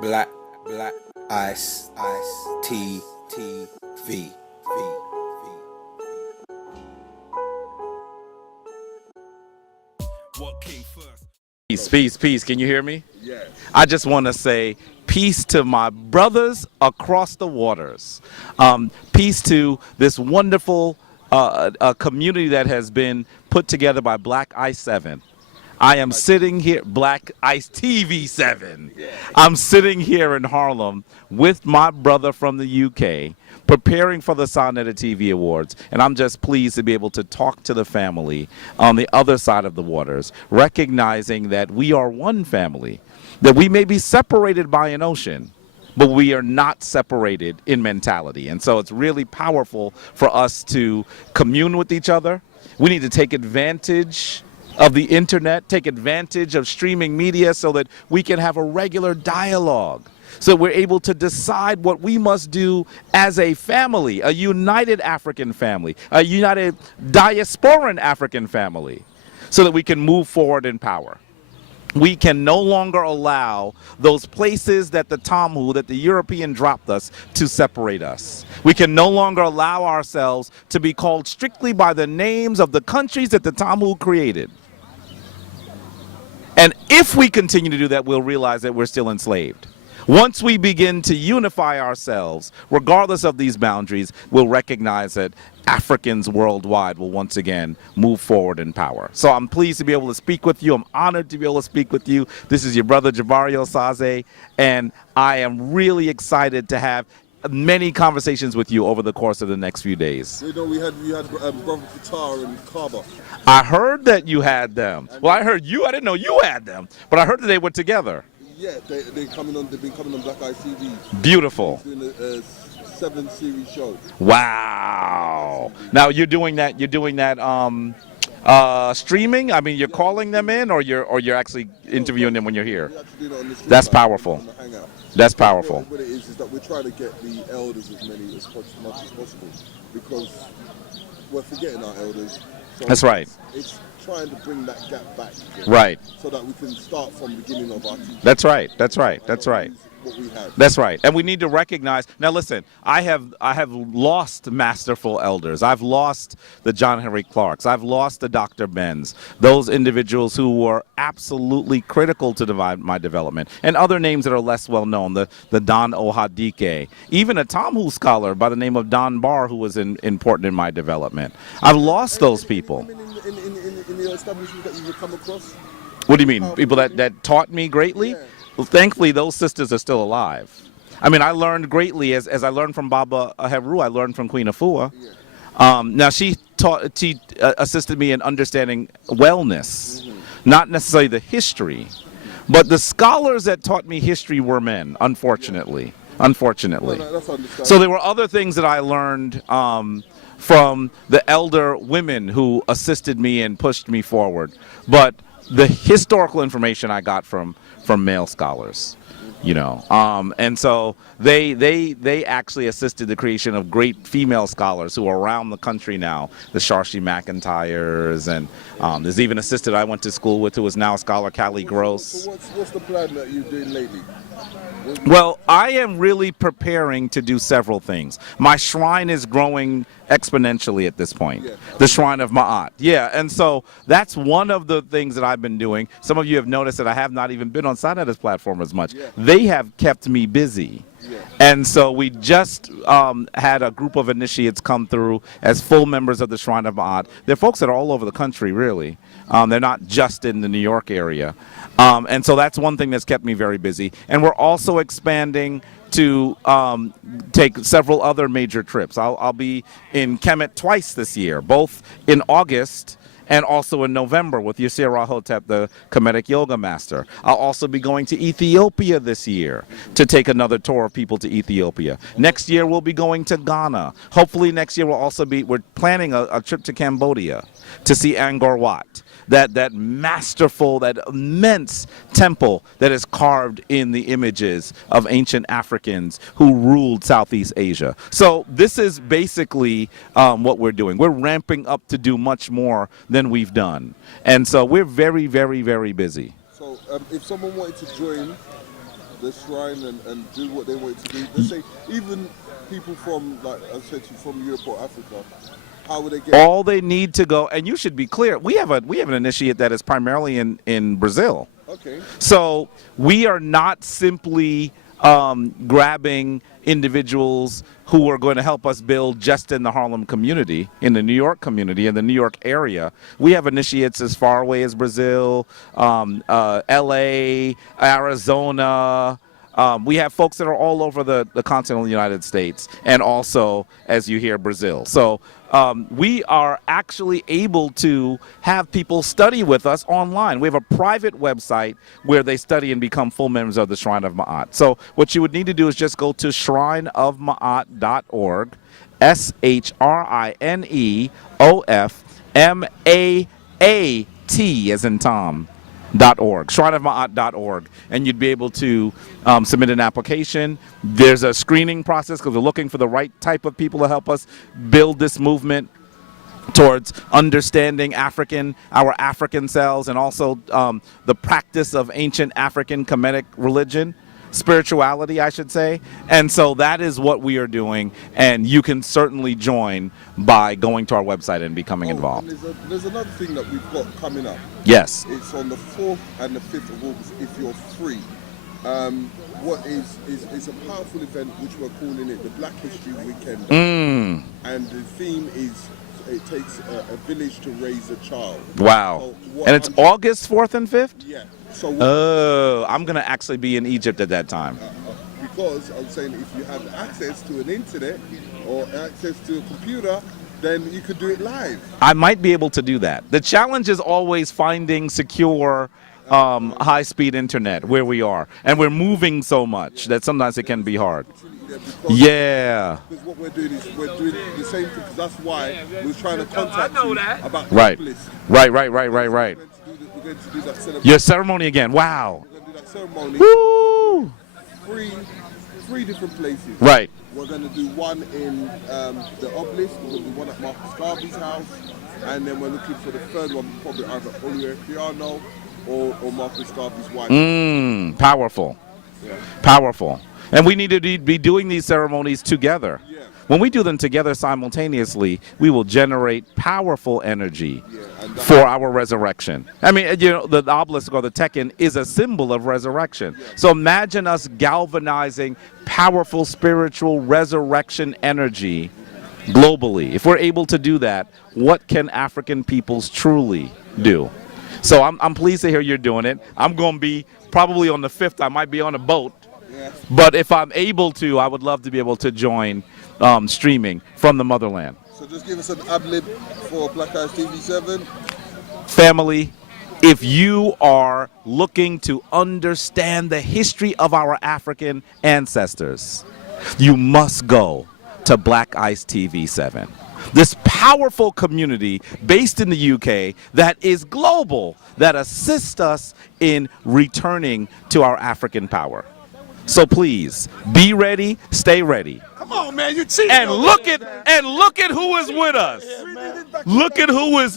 Black Ice T V. What came first? Peace. Can you hear me? Yeah. I just want to say peace to my brothers across the waters. Peace to this wonderful community that has been put together by BLACKICE7. I am sitting here, BLACKICETV7. I'm sitting here in Harlem with my brother from the UK, preparing for the Sonetta TV Awards, and I'm just pleased to be able to talk to the family on the other side of the waters, recognizing that we are one family, that we may be separated by an ocean, but we are not separated in mentality. And so it's really powerful for us to commune with each other. We need to take advantage of the internet, take advantage of streaming media so that we can have a regular dialogue, so we're able to decide what we must do as a family, a united African family, a united diasporan African family, so that we can move forward in power. We can no longer allow those places that the European dropped us to separate us. We can no longer allow ourselves to be called strictly by the names of the countries that the Tamu created. And if we continue to do that, we'll realize that we're still enslaved. Once we begin to unify ourselves, regardless of these boundaries, we'll recognize that Africans worldwide will once again move forward in power. So I'm pleased to be able to speak with you. I'm honored to be able to speak with you. This is your brother JABARI Osaze, and I am really excited to have many conversations with you over the course of the next few days. You know, we had Brother Qatar and Kaaba. I heard that you had them. Well, I heard you. I didn't know you had them, but I heard that they were together. Yeah, they've been coming on Black Eye TV. Beautiful. Doing a 7-series show. Wow. Now you're doing that. Streaming. I mean, you're calling them in, or you're actually interviewing them when you're here. That's powerful. That's powerful. What it is that we're trying to get the elders as much as possible, because we're forgetting our elders. So That's right. It's trying to bring that gap back. Right. So that we can start from the beginning of our teaching. That's right. What we have. That's right. And we need to recognize. Now listen, I have lost masterful elders. I've lost the John Henry Clarks. I've lost the Dr. Benz. Those individuals who were absolutely critical to my development. And other names that are less well known, the Don Ohadike. Even a Tamu scholar by the name of Don Barr, who was important in my development. I've lost those people. In the establishment that you would come across? What do you mean? People that taught me greatly? Yeah. Well, thankfully, those sisters are still alive. I mean, I learned greatly as I learned from Baba Heru. I learned from Queen Afua. Yeah. Now, she assisted me in understanding wellness, not necessarily the history, but the scholars that taught me history were men, unfortunately. No, that's understandable. So there were other things that I learned from the elder women who assisted me and pushed me forward, but the historical information I got from male scholars, and so they actually assisted the creation of great female scholars who are around the country now, the Sharshi McIntyres, and there's even a sister I went to school with who is now a scholar, Callie Gross. So what's the plan that you're doing lately? Well, I am really preparing to do several things. My shrine is growing exponentially at this point. Yeah. The Shrine of Ma'at. Yeah, and so that's one of the things that I've been doing. Some of you have noticed that I have not even been on Sonetta's platform as much. Yeah. They have kept me busy. Yeah. And so we just had a group of initiates come through as full members of the Shrine of Ma'at. They're folks that are all over the country, really. They're not just in the New York area. And so that's one thing that's kept me very busy. And we're also expanding to take several other major trips. I'll be in Kemet twice this year, both in August and also in November with Yasir Rahotep, the Kemetic yoga master. I'll also be going to Ethiopia this year to take another tour of people to Ethiopia. Next year we'll be going to Ghana. Hopefully next year we're planning a trip to Cambodia to see Angkor Wat. That masterful, that immense temple that is carved in the images of ancient Africans who ruled Southeast Asia. So this is basically what we're doing. We're ramping up to do much more than we've done. And so we're very, very, very busy. So if someone wanted to join the shrine and do what they want to do? Let's say even people from, like I said to you, from Europe or Africa, how would they get? All they need to go, and you should be clear, we have an initiate that is primarily in Brazil. Okay. So we are not simply grabbing individuals who are going to help us build just in the Harlem community, in the New York community, in the New York area. We have initiates as far away as Brazil, LA, Arizona. We have folks that are all over the continental United States, and also, as you hear, Brazil. So we are actually able to have people study with us online. We have a private website where they study and become full members of the Shrine of Ma'at. So what you would need to do is just go to shrineofma'at.org, SHRINEOFMAAT as in Tom. .org, shrineofma'at.org, and you'd be able to submit an application. There's a screening process because we're looking for the right type of people to help us build this movement towards understanding our African selves, and also the practice of ancient African Kemetic religion. Spirituality, I should say. And so that is what we are doing, and you can certainly join by going to our website and becoming involved. And there's another thing that we've got coming up. Yes. It's on the 4th and the 5th of August if you're free. What is a powerful event which we're calling it the Black History Weekend. And the theme is it takes a village to raise a child. Wow. So and it's August 4th and 5th? Yeah. So I'm going to actually be in Egypt at that time. Because I'm saying if you have access to an internet or access to a computer, then you could do it live. I might be able to do that. The challenge is always finding secure high-speed internet where we are. And we're moving so much that sometimes it can be hard. Yeah. Because what we're doing is we're doing the same thing. Because that's why we're trying to contact you about Right. Right. We're going to do that celebration. Your ceremony again. Wow. We're going to do that ceremony. Woo! Three different places. Right. We're going to do one in the obelisk. We're going to do one at Marcus Garvey's house. And then we're looking for the third one, probably either Oliver Piano or Marcus Garvey's wife. Powerful. Yeah. Powerful. And we need to be doing these ceremonies together. Yeah. When we do them together simultaneously, we will generate powerful energy and for our resurrection. I mean, you know, the obelisk or the Tekken is a symbol of resurrection. Yeah. So imagine us galvanizing powerful spiritual resurrection energy globally. If we're able to do that, what can African peoples truly do? So I'm pleased to hear you're doing it. I'm going to be probably on the 5th. I might be on a boat. Yeah. But if I'm able to, I would love to be able to join streaming from the motherland. So just give us an ad-lib for BLACKICETV7. Family, if you are looking to understand the history of our African ancestors, you must go to BLACKICETV7. This powerful community based in the UK that is global, that assists us in returning to our African power. So please, be ready, stay ready. Come on, man, you cheating. And look at who is with us. Look at who.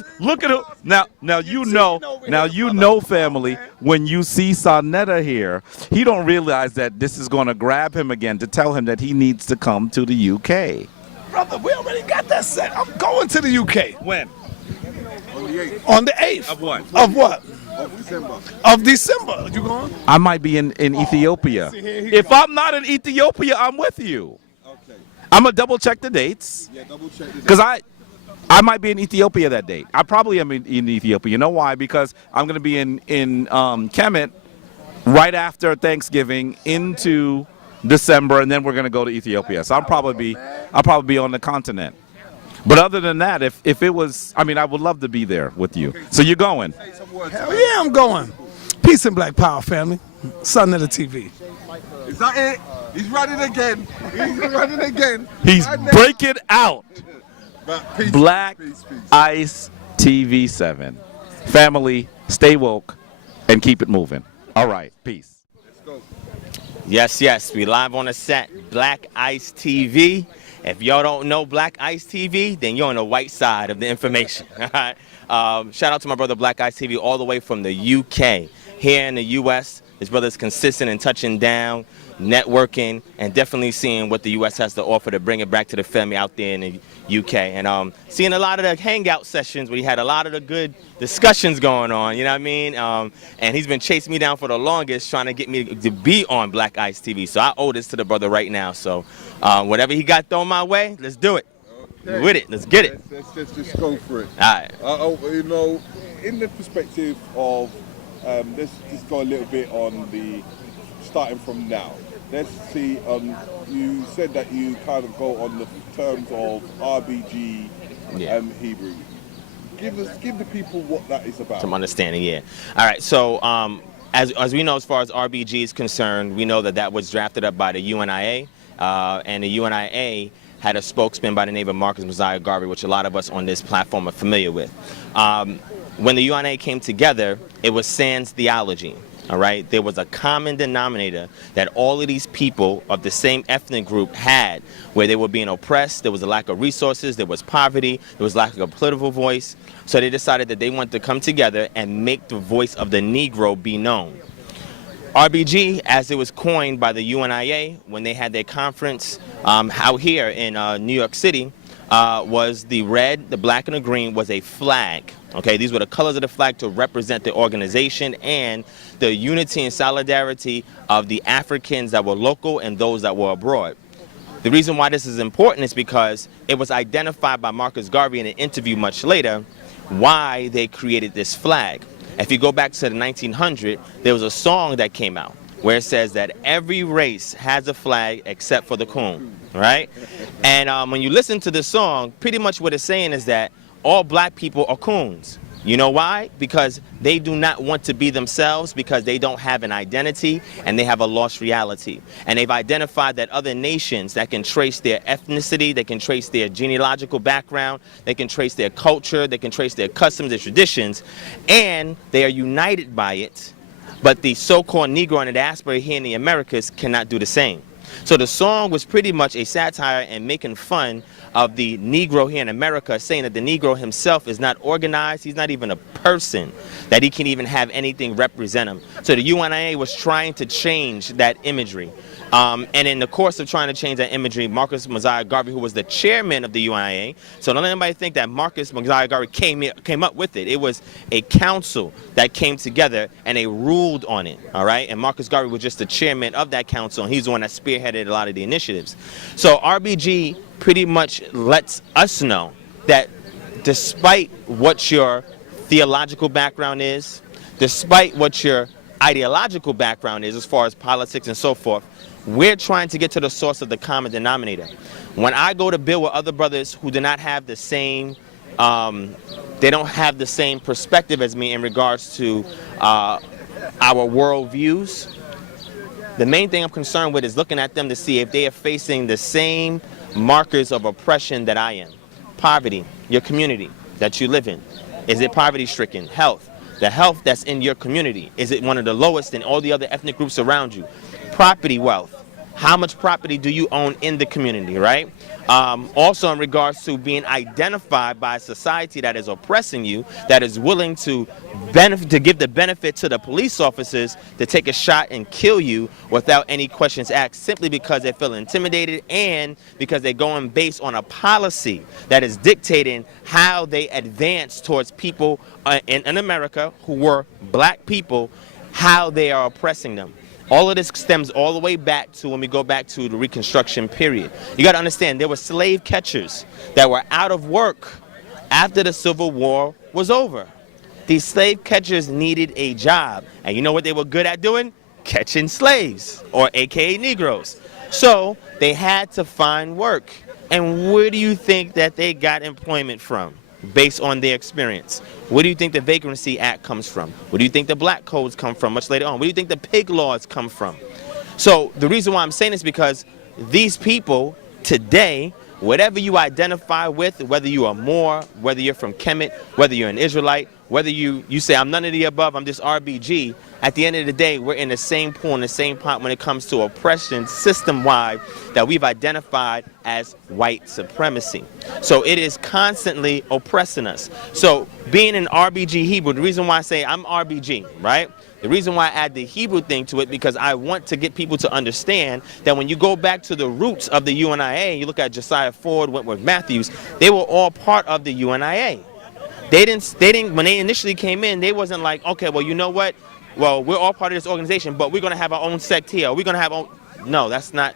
Now you know, family, when you see Sonetta here, he don't realize that this is going to grab him again to tell him that he needs to come to the UK. Brother, we already got that set. I'm going to the UK. When? On the 8th. On the 8th. Of what? Of what? Of December. Of December. You going? I might be in Ethiopia. see, here he If go. I'm not in Ethiopia, I'm with you. Okay. I'm going to double check the dates. Yeah, double check the Because I might be in Ethiopia that date. I probably am in Ethiopia. You know why? Because I'm going to be in Kemet right after Thanksgiving into December, and then we're going to go to Ethiopia. So I'll probably be on the continent. But other than that, if it was, I mean, I would love to be there with you. So you're going. Say some words. Hell yeah, I'm going. Peace and Black Power, family. Son of the TV. Is that it? He's running again. He's running again. He's breaking out. Peace, Black peace, peace. Ice TV7. Family, stay woke and keep it moving. All right, peace. Let's go. Yes, we live on the set, Black Ice TV. If y'all don't know Black Ice TV, then you're on the white side of the information. All right? Shout out to my brother Black Ice TV all the way from the UK. Here in the US, His brother's consistent in touching down, networking, and definitely seeing what the U.S. has to offer to bring it back to the family out there in the U.K. And seeing a lot of the hangout sessions where he had a lot of the good discussions going on, you know what I mean? And he's been chasing me down for the longest, trying to get me to be on Black Ice TV. So I owe this to the brother right now. So whatever he got thrown my way, let's do it. Okay. With it, let's get it. Let's just go for it. All right. You know, in the perspective of, let's just go a little bit on the, starting from now. Let's see, you said that you kind of go on the terms of RBG Hebrew. Give the people what that is about. Some understanding, yeah. All right, so as we know, as far as RBG is concerned, we know that that was drafted up by the UNIA, and the UNIA had a spokesman by the name of Marcus Mosiah Garvey, which a lot of us on this platform are familiar with. When the UNIA came together, it was sans theology. All right, there was a common denominator that all of these people of the same ethnic group had, where they were being oppressed. There was a lack of resources, there was poverty, there was lack of political voice. So they decided that they wanted to come together and make the voice of the Negro be known. RBG, as it was coined by the UNIA when they had their conference out here in New York City, was the red, the black, and the green was a flag. Okay, these were the colors of the flag to represent the organization and the unity and solidarity of the Africans that were local and those that were abroad. The reason why this is important is because it was identified by Marcus Garvey in an interview much later why they created this flag. If you go back to the 1900s, there was a song that came out where it says that every race has a flag except for the coon, right? And when you listen to the song, pretty much what it's saying is that all black people are coons. You know why? Because they do not want to be themselves, because they don't have an identity and they have a lost reality. And they've identified that other nations that can trace their ethnicity, they can trace their genealogical background, they can trace their culture, they can trace their customs, their traditions, and they are united by it. But the so-called Negro in the diaspora here in the Americas cannot do the same. So the song was pretty much a satire and making fun of the Negro here in America, saying that the Negro himself is not organized, he's not even a person, that he can even have anything represent him. So the UNIA was trying to change that imagery. And in the course of trying to change that imagery, Marcus Mosiah Garvey, who was the chairman of the UNIA, so don't let anybody think that Marcus Mosiah Garvey came up with it. It was a council that came together and they ruled on it, all right? And Marcus Garvey was just the chairman of that council, and he's the one that spearheaded a lot of the initiatives. So RBG pretty much lets us know that despite what your theological background is, despite what your ideological background is as far as politics and so forth, we're trying to get to the source of the common denominator. When I go to build with other brothers who do not have the same, they don't have the same perspective as me in regards to our worldviews, the main thing I'm concerned with is looking at them to see if they are facing the same markers of oppression that I am. Poverty, your community that you live in. Is it poverty-stricken? Health, the health that's in your community. Is it one of the lowest in all the other ethnic groups around you? Property wealth. How much property do you own in the community, right? Also in regards to being identified by a society that is oppressing you, that is willing to give the benefit to the police officers to take a shot and kill you without any questions asked, simply because they feel intimidated and because they're going based on a policy that is dictating how they advance towards people in America who were black people, how they are oppressing them. All of this stems all the way back to when we go back to the Reconstruction period. You got to understand, there were slave catchers that were out of work after the Civil War was over. These slave catchers needed a job. And you know what they were good at doing? Catching slaves, or AKA Negroes. So they had to find work. And where do you think that they got employment from? Based on their experience. Where do you think the Vagrancy Act comes from? Where do you think the black codes come from much later on? Where do you think the pig laws come from? So the reason why I'm saying this is because these people today, whatever you identify with, whether you are Moor, whether you're from Kemet, whether you're an Israelite, whether you say I'm none of the above, I'm just RBG, at the end of the day, we're in the same pool, in the same pot when it comes to oppression system-wide that we've identified as white supremacy. So it is constantly oppressing us. So being an RBG Hebrew, the reason why I say I'm RBG, right? The reason why I add the Hebrew thing to it, because I want to get people to understand that when you go back to the roots of the UNIA, you look at Josiah Ford, Wentworth Matthews, they were all part of the UNIA. They didn't, when they initially came in, they wasn't like, okay, well, you know what? Well, we're all part of this organization, but we're going to have our own sect here. We're going to have our own. No, that's not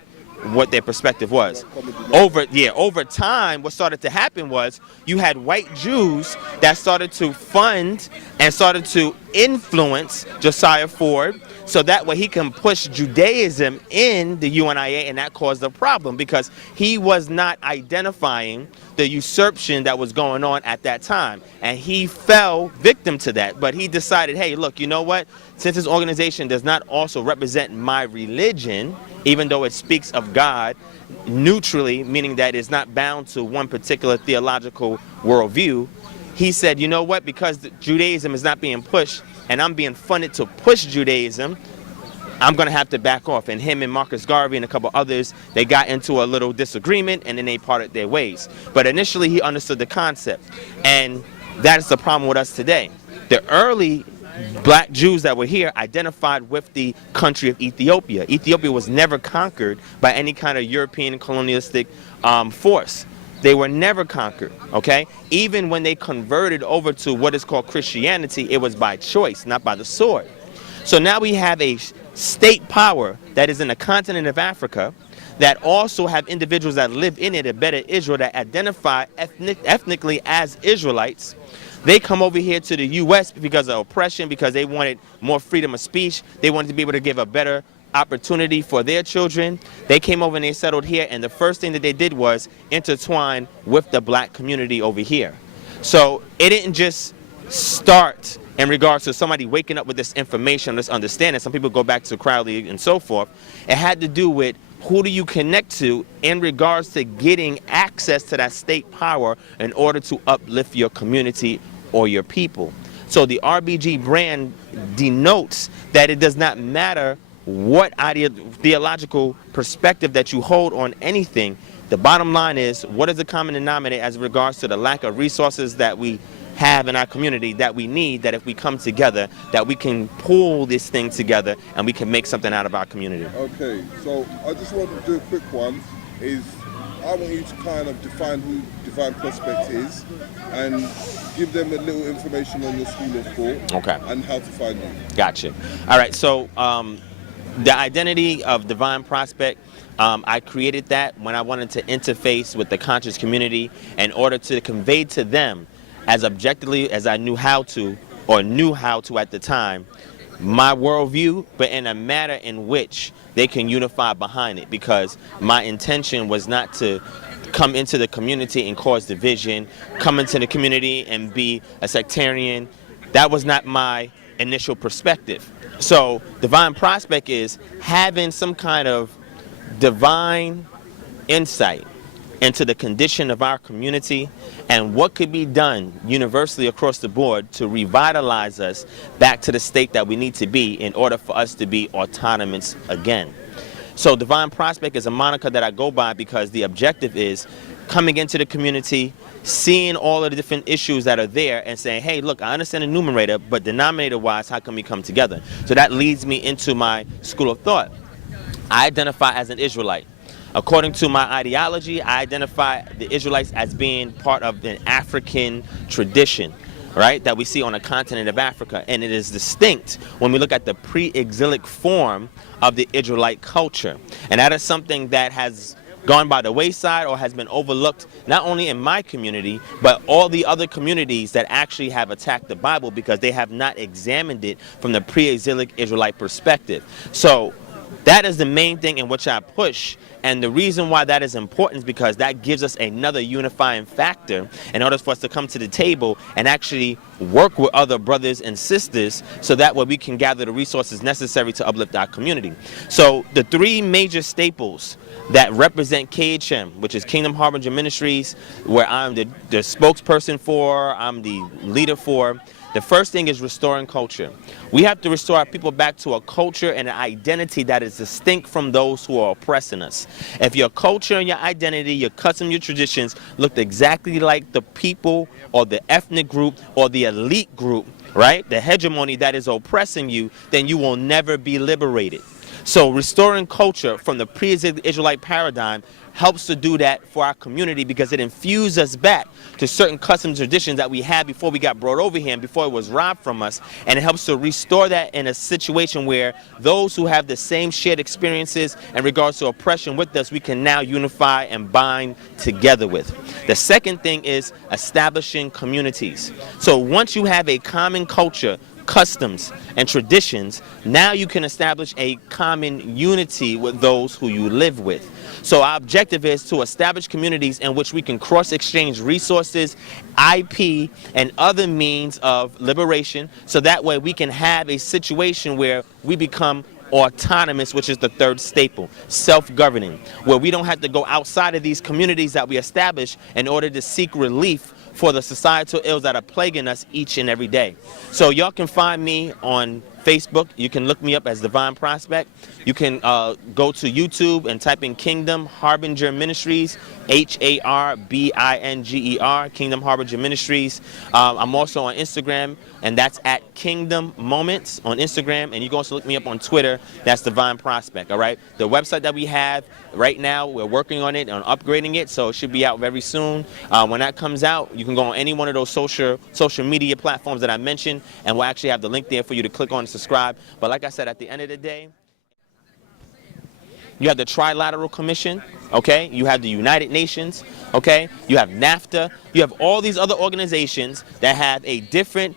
what their perspective was. Over time, what started to happen was you had white Jews that started to fund and started to influence Josiah Ford so that way he can push Judaism in the UNIA, and that caused a problem because he was not identifying the usurpation that was going on at that time, and he fell victim to that. But he decided, hey, look, you know what? Since this organization does not also represent my religion, even though it speaks of God neutrally, meaning that it's not bound to one particular theological worldview, he said, you know what, because Judaism is not being pushed and I'm being funded to push Judaism, I'm going to have to back off. And him and Marcus Garvey and a couple others, they got into a little disagreement and then they parted their ways. But initially he understood the concept, and that is the problem with us today. The early black Jews that were here identified with the country of Ethiopia. Ethiopia was never conquered by any kind of European colonialistic force. They were never conquered, okay? Even when they converted over to what is called Christianity, it was by choice, not by the sword. So now we have a state power that is in the continent of Africa that also have individuals that live in it, a better Israel, that identify ethnically as Israelites. They come over here to the U.S. because of oppression, because they wanted more freedom of speech. They wanted to be able to give a better opportunity for their children. They came over and they settled here, and the first thing that they did was intertwine with the black community over here. So it didn't just start in regards to somebody waking up with this information, this understanding. Some people go back to Crowley and so forth. It had to do with who do you connect to in regards to getting access to that state power in order to uplift your community or your people. So the RBG brand denotes that it does not matter what theological perspective that you hold on anything. The bottom line is, what is the common denominator as regards to the lack of resources that we have in our community that we need, that if we come together, that we can pull this thing together and we can make something out of our community. Okay, so I just want to do a quick one. I want you to kind of define who Divine Prospect is and give them a little information on your school of thought, okay, and how to find you. Gotcha. All right, so the identity of Divine Prospect, I created that when I wanted to interface with the conscious community in order to convey to them as objectively as I knew how to, or knew how to at the time, my worldview, but in a manner in which they can unify behind it, because my intention was not to come into the community and cause division, come into the community and be a sectarian. That was not my initial perspective. So Divine Prospect is having some kind of divine insight into the condition of our community and what could be done universally across the board to revitalize us back to the state that we need to be in order for us to be autonomous again. So Divine Prospect is a moniker that I go by because the objective is coming into the community, seeing all of the different issues that are there and saying, hey, look, I understand the numerator, but denominator-wise, how can we come together? So that leads me into my school of thought. I identify as an Israelite. According to my ideology, I identify the Israelites as being part of an African tradition, right, that we see on the continent of Africa. And it is distinct when we look at the pre-exilic form of the Israelite culture. And that is something that has gone by the wayside or has been overlooked, not only in my community, but all the other communities that actually have attacked the Bible because they have not examined it from the pre-exilic Israelite perspective. So that is the main thing in which I push. And the reason why that is important is because that gives us another unifying factor in order for us to come to the table and actually work with other brothers and sisters so that way we can gather the resources necessary to uplift our community. So the three major staples that represent KHM, which is Kingdom Harbinger Ministries, where I'm the spokesperson for, I'm the leader for, The first thing is restoring culture. We have to restore our people back to a culture and an identity that is distinct from those who are oppressing us. If your culture and your identity, your custom, your traditions looked exactly like the people or the ethnic group or the elite group, right, the hegemony that is oppressing you, then you will never be liberated. So restoring culture from the pre-Israelite paradigm helps to do that for our community, because it infuses us back to certain customs and traditions that we had before we got brought over here and before it was robbed from us. And it helps to restore that in a situation where those who have the same shared experiences in regards to oppression with us, we can now unify and bind together with. The second thing is establishing communities. So once you have a common culture, customs, and traditions, now you can establish a common unity with those who you live with. So our objective is to establish communities in which we can cross-exchange resources, IP, and other means of liberation, so that way we can have a situation where we become autonomous, which is the third staple, self-governing, where we don't have to go outside of these communities that we establish in order to seek relief for the societal ills that are plaguing us each and every day. So y'all can find me on Facebook. You can look me up as Divine Prospect. You can go to YouTube and type in Kingdom Harbinger Ministries, H-A-R-B-I-N-G-E-R, Kingdom Harbinger Ministries. I'm also on Instagram, and that's at Kingdom Moments on Instagram. And you can also look me up on Twitter. That's Divine Prospect, all right? The website that we have right now, we're working on it, on upgrading it, so it should be out very soon. When that comes out, you can go on any one of those social media platforms that I mentioned, and we'll actually have the link there for you to click on and subscribe. But like I said, at the end of the day, you have the Trilateral Commission, okay? You have the United Nations, okay? You have NAFTA. You have all these other organizations that have a different,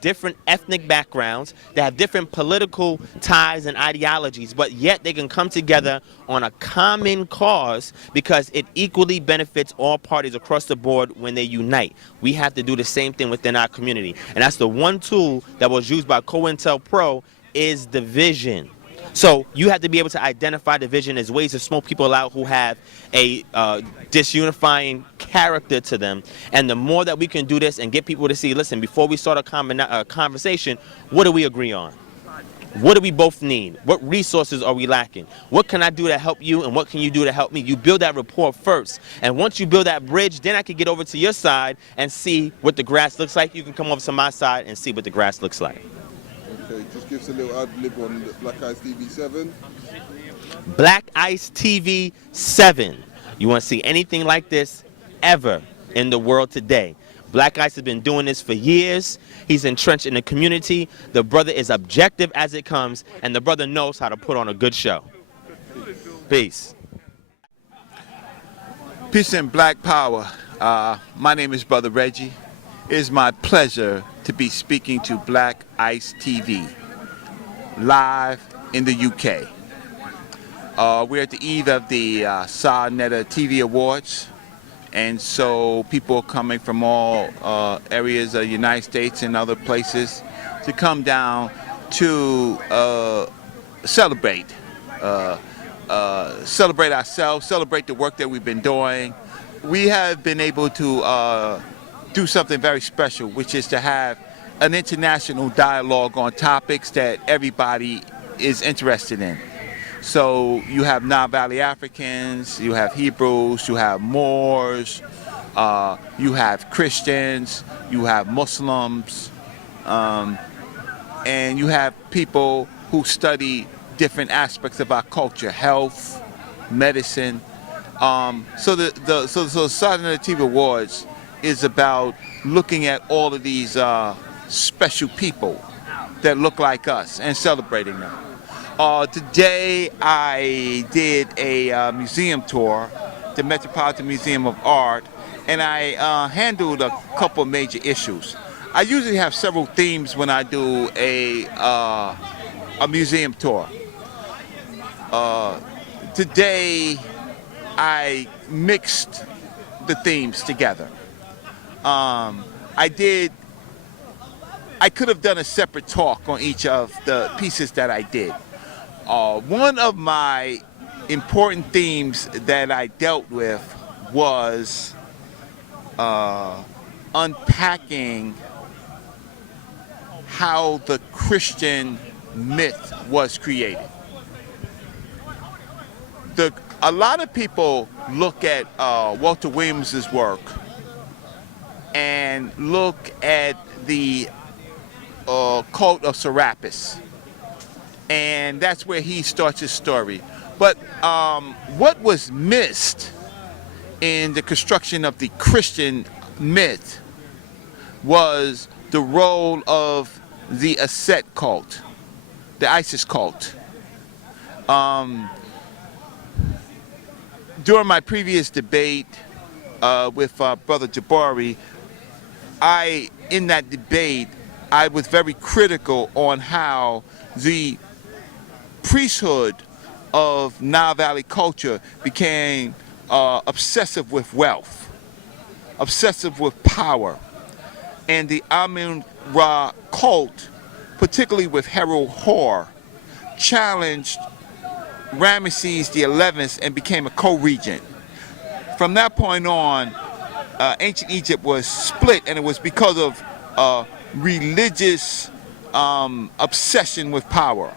different ethnic backgrounds, that have different political ties and ideologies, but yet they can come together on a common cause because it equally benefits all parties across the board when they unite. We have to do the same thing within our community. And that's the one tool that was used by COINTELPRO, is division. So you have to be able to identify division as ways to smoke people out who have a disunifying character to them. And the more that we can do this and get people to see, listen, before we start a conversation, what do we agree on? What do we both need? What resources are we lacking? What can I do to help you, and what can you do to help me? You build that rapport first. And once you build that bridge, then I can get over to your side and see what the grass looks like. You can come over to my side and see what the grass looks like. Okay, just give us a little ad lib on BLACKICETV7. BLACKICETV7. You want to see anything like this ever in the world today? Black Ice has been doing this for years. He's entrenched in the community. The brother is objective as it comes, and the brother knows how to put on a good show. Peace. Peace and Black Power. My name is Brother Reggie. It is my pleasure to be speaking to Black Ice TV live in the UK. We're at the eve of the Sa-Netta TV Awards, and so people are coming from all areas of the United States and other places to come down to celebrate ourselves, celebrate the work that we've been doing. We have been able to do something very special, which is to have an international dialogue on topics that everybody is interested in. So you have Nile Valley Africans, you have Hebrews, you have Moors, you have Christians, you have Muslims, and you have people who study different aspects of our culture, health, medicine. So the Sa-Netta TV Awards is about looking at all of these special people that look like us and celebrating them. Today I did a museum tour, the Metropolitan Museum of Art, and I handled a couple of major issues. I usually have several themes when I do a museum tour. Today I mixed the themes together. I could have done a separate talk on each of the pieces that I did. One of my important themes that I dealt with was unpacking how the Christian myth was created. A lot of people look at Walter Williams's work and look at the cult of Serapis, and that's where he starts his story. But what was missed in the construction of the Christian myth was the role of the Aset cult, the Isis cult. During my previous debate with Brother Jabari, in that debate, I was very critical on how the priesthood of Nile Valley culture became obsessive with wealth, obsessive with power. And the Amun-Ra cult, particularly with Herhor, challenged Ramesses XI and became a co-regent. From that point on, ancient Egypt was split, and it was because of religious obsession with power.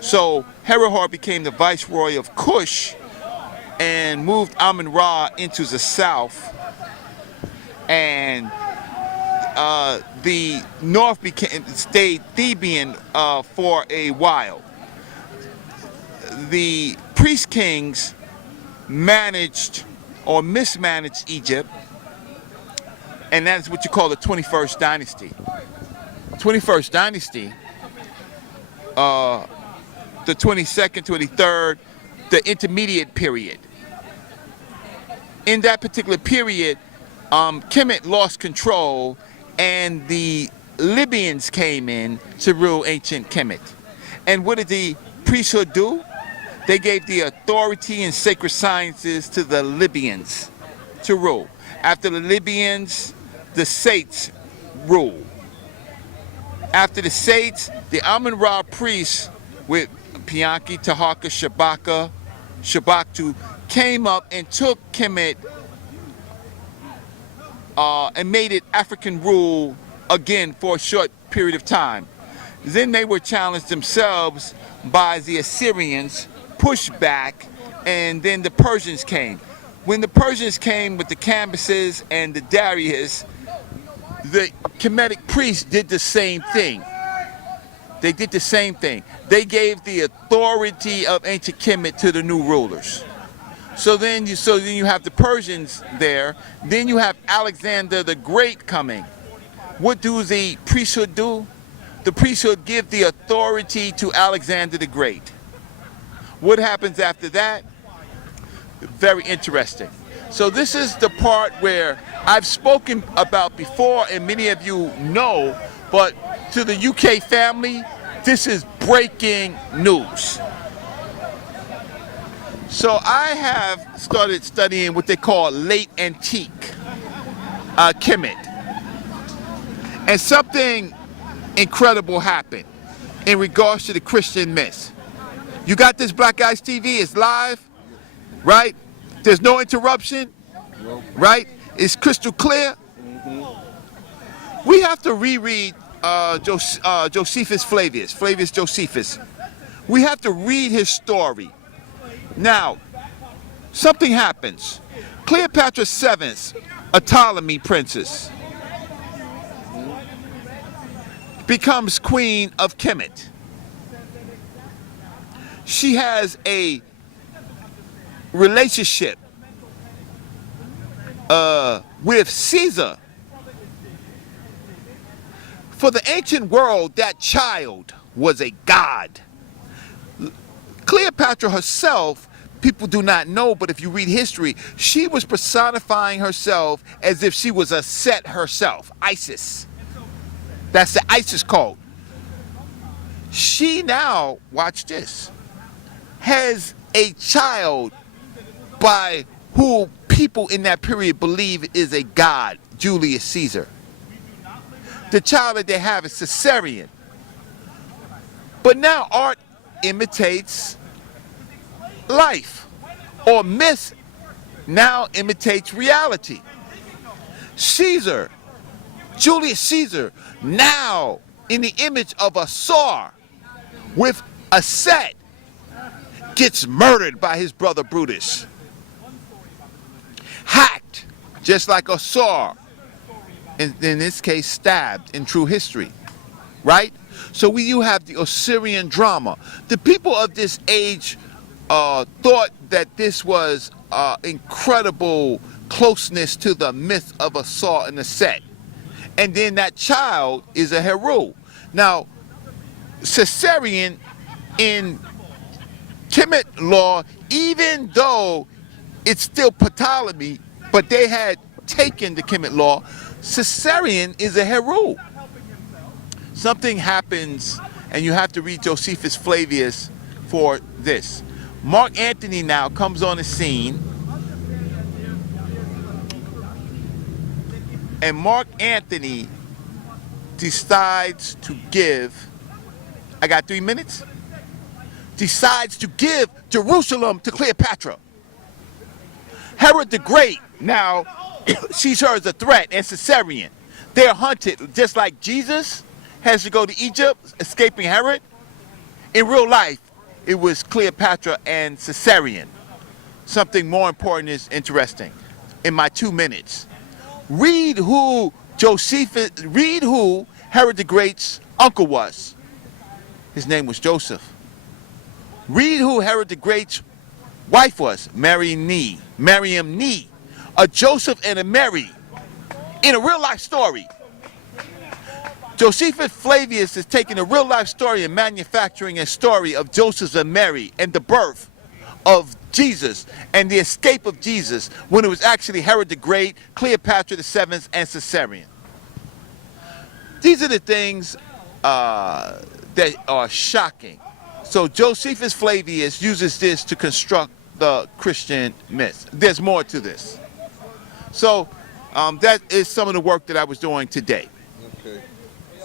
So Herhor became the viceroy of Kush and moved Amun-Ra into the south, and the north stayed Theban for a while. The priest kings managed or mismanaged Egypt, and that's what you call the 21st dynasty. 21st dynasty, the 22nd, 23rd, the intermediate period. In that particular period, Kemet lost control, and the Libyans came in to rule ancient Kemet. And what did the priesthood do? They gave the authority in sacred sciences to the Libyans to rule. After the Libyans, the Sates ruled. After the Sates, the Amun-Ra priests with Pianki, Taharka, Shabaktu came up and took Kemet and made it African rule again for a short period of time. Then they were challenged themselves by the Assyrians, pushed back, and then the Persians came. When the Persians came with the Cambyses and the Darius, the Kemetic priests did the same thing. They did the same thing. They gave the authority of ancient Kemet to the new rulers. So then you have the Persians there. Then you have Alexander the Great coming. What do the priesthood do? The priesthood give the authority to Alexander the Great. What happens after that? Very interesting. So this is the part where I've spoken about before, and many of you know, but to the UK family, this is breaking news. So I have started studying what they call late antique Kemet. And something incredible happened in regards to the Christian myth. You got this Black Ice TV, it's live, right? There's no interruption, right? It's crystal clear. We have to reread Josephus Flavius Josephus. We have to read his story. Now, something happens. Cleopatra VII, a Ptolemy princess, becomes queen of Kemet. She has a relationship with Caesar. For the ancient world, that child was a god. Cleopatra herself, people do not know, but if you read history, she was personifying herself as if she was a Set herself, Isis. That's the Isis cult. She now, watch this, has a child by who people in that period believe is a god, Julius Caesar. The child that they have is Caesarion. But now art imitates life, or myth now imitates reality. Caesar Julius Caesar, now in the image of a Tsar with a set, gets murdered by his brother Brutus. Hacked, just like a Tsar, in this case stabbed in true history, right? So you have the Osirian drama. The people of this age thought that this was incredible closeness to the myth of a Saw and a Set. And then that child is a Heru. Now, Caesarean in Kemet law, even though it's still Ptolemy, but they had taken the Kemet law, Caesarean is a Heru. Something happens, and you have to read Josephus Flavius for this. Mark Antony now comes on the scene, and Mark Antony decides to give, I got 3 minutes, decides to give Jerusalem to Cleopatra. Herod the Great now sees her as a threat, and Caesarean. They're hunted, just like Jesus has to go to Egypt, escaping Herod. In real life, it was Cleopatra and Caesarean. Something more important is interesting. In my 2 minutes, read who Herod the Great's uncle was. His name was Joseph. Read who Herod the Great's wife was, Miriam Nee, a Joseph and a Mary, in a real life story. Josephus Flavius is taking a real life story and manufacturing a story of Joseph and Mary and the birth of Jesus and the escape of Jesus, when it was actually Herod the Great, Cleopatra the Seventh, and Caesarean. These are the things that are shocking. So Josephus Flavius uses this to construct the Christian myth. There's more to this. So that is some of the work that I was doing today. Okay.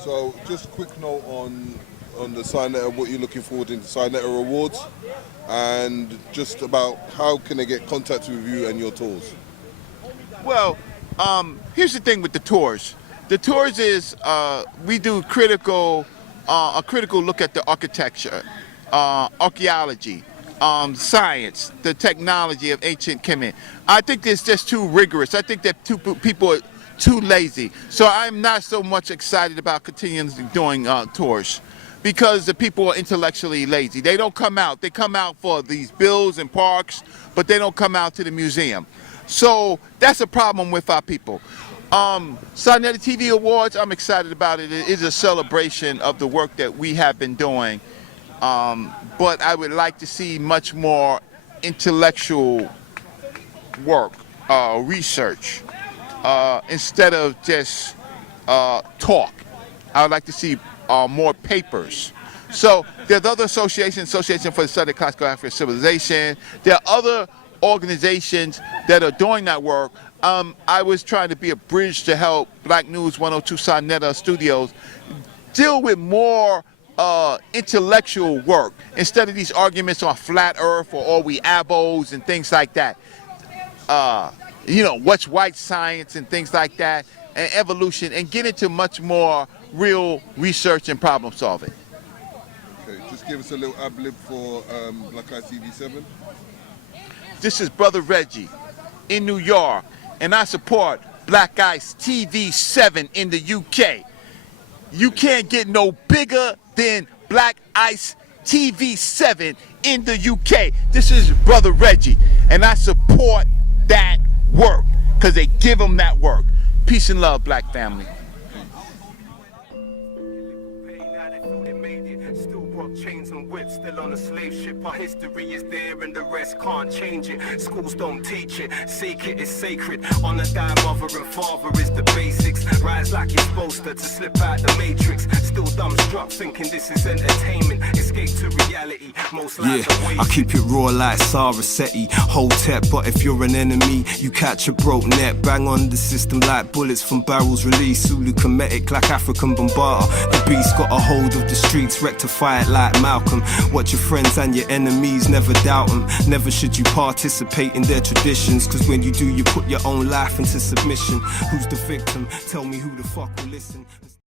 So just a quick note on the Sign Letter, what you're looking forward in the Sign Letter Awards, and just about how can they get contact with you and your tours. Well, here's the thing with the tours. The tours is we do a critical look at the architecture, archaeology, science, the technology of ancient Kemet. I think it's just too rigorous. I think that people are too lazy. So I'm not so much excited about continuing doing tours, because the people are intellectually lazy. They don't come out. They come out for these bills and parks, but they don't come out to the museum. So that's a problem with our people. Sonetta TV Awards, I'm excited about it. It is a celebration of the work that we have been doing. But I would like to see much more intellectual work, research, instead of just talk. I would like to see more papers. So there's other associations, Association for the Study of Classical African Civilization. There are other organizations that are doing that work. I was trying to be a bridge to help Black News 102 Sonetta Studios deal with more intellectual work, instead of these arguments on flat earth or are we abos and things like that. What's white science and things like that, and evolution, and get into much more real research and problem solving. Okay, just give us a little ad-lib for BLACKICETV7. This is Brother Reggie in New York, and I support BLACKICETV7 in the UK. You can't get no bigger than BLACKICETV7 in the UK. This is Brother Reggie, and I support that work because they give them that work. Peace and love, Black family. Chains and whips, still on a slave ship. Our history is there and the rest can't change it. Schools don't teach it, seek it is sacred. Honor thy mother and father is the basics. Rise like you're supposed to slip out the matrix. Still dumbstruck, thinking this is entertainment. Escape to reality, most lives are I wasted. keep it raw like Sarasetti. Hotep, but if you're an enemy, you catch a broke net. Bang on the system like bullets from barrels released. Zulu Kemetic like African Bombata. The beast got a hold of the streets, rectify it like Malcolm. Watch your friends and your enemies, never doubt them. Never should you participate in their traditions, cause when you do, you put your own life into submission. Who's the victim? Tell me who the fuck will listen.